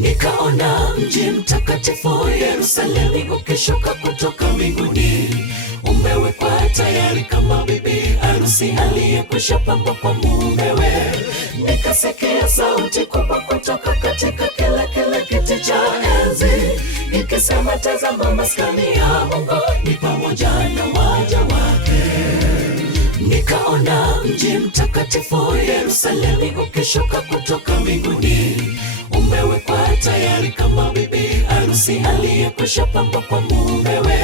Nikaona mji mtakatifu Yerusalemu ukishuka kutoka mbinguni, umewekwa tayari kama bibi harusi aliyekwisha pambwa kwa mumewe. Nikasikia sauti kubwa kutoka katika kile kiti cha enzi ikisema, tazama, maskani ya Mungu ni pamoja na waja wake. Nikaona mji mtakatifu Yerusalemu ukishuka kutoka mbinguni, umewekwa tayari kama bibi harusi aliyekwisha pambwa kwa mumewe.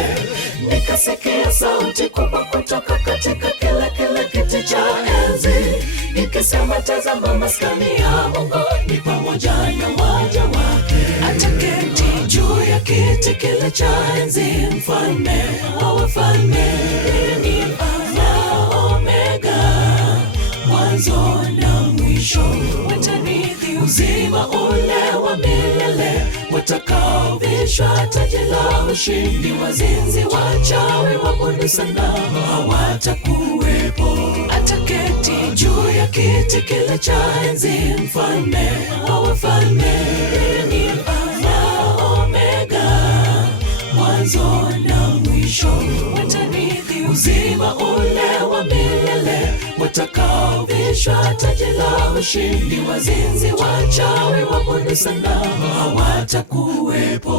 Nikasikia sauti kubwa kutoka katika kile kiti cha enzi ikisema, tazama, maskani ya Mungu ni pamoja na waja wake. Ataketi juu ya kiti kile cha enzi, mfalme wa wafalme, ni Alfa na Omega, mwanzo na mwisho. Watanithi uzima ule wa milele, watakaovishwa taji la ushindi. Wazinzi, wachawi, waabudu sanamu hawatakuwepo. Ataketi juu ya kiti kile cha enzi, mfalme wa wafalme, ni Alfa na Omega, mwanzo na mwisho. Watanithi uzima ule wa milele, watakaovishwa taji la ushindi. Wazinzi, wachawi, waabudu sanamu hawatakuwepo.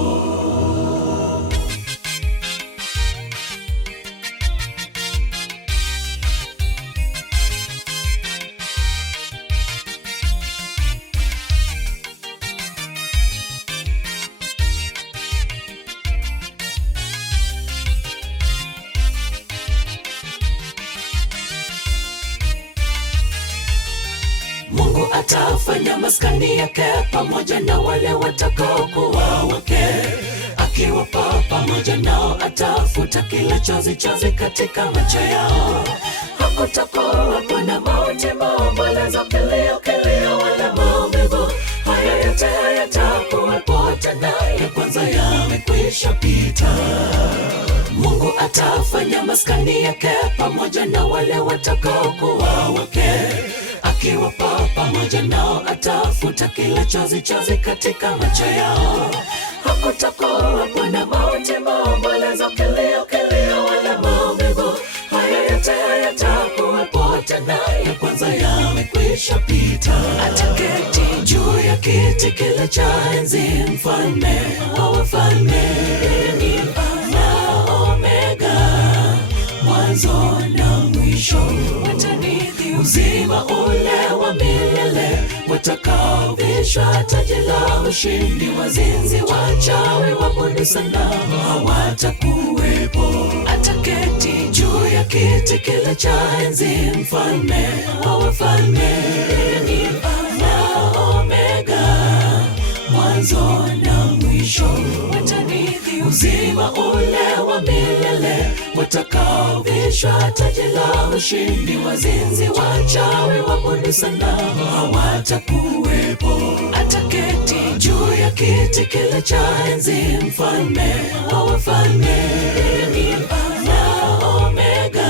Mungu atafanya maskani yake pamoja na wale watakaokuwa wake, akiwapa pamoja nao atafuta kila chozi katika macho yao. Hakutakuwa na mauti, maombolezo, kilio wala maumivu. Haya yote hayatakuwepo tena, ya kwanza yamekwisha pita. Mungu atafanya maskani yake pamoja na wale watakaokuwa wake, akiwapa pamoja nao atafuta kila chozi katika macho yao. Hakutakuwa na mauti, maombolezo, kilio wala maumivu. Haya yote hayatakuwepo tena, ya kwanza yamekwisha pita. Ataketi juu ya kiti kile cha enzi, mfalme wa wafalme, ni Alfa na Omega, mwanzo na mwisho. Watanithi uzima ule wa milele, watakaovishwa taji la ushindi. Wazinzi, wachawi, waabudu sanamu hawatakuwepo. Ataketi juu ya kiti kile cha enzi, mfalme wa wafalme, ni Alfa na Omega, mwanzo na mwisho. Watanithi uzima ule wa milele, watakaovishwa taji la ushindi. Wazinzi, wachawi, waabudu sanamu hawatakuwepo. Ataketi juu ya kiti kile cha enzi, mfalme wa wafalme, ni Alfa na Omega,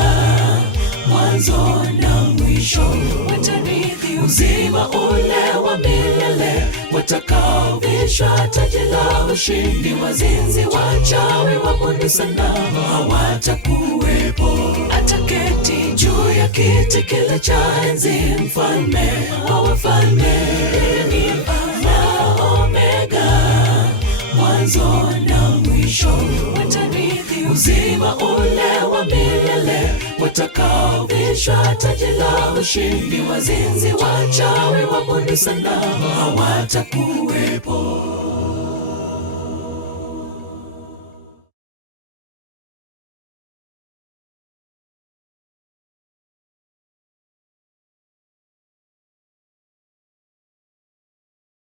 mwanzo na mwisho. Watanithi uzima ule wa milele, watakaovishwa taji la ushindi. Wazinzi, wachawi, waabudu sanamu hawatakuwepo. Ataketi juu ya kiti kile cha enzi, mfalme wa wafalme, ni Alfa na Omega, mwanzo na mwisho. Watanithi uzima ule wa milele, watakaovishwa taji la ushindi. Wazinzi, wachawi, waabudu sanamu hawatakuwepo.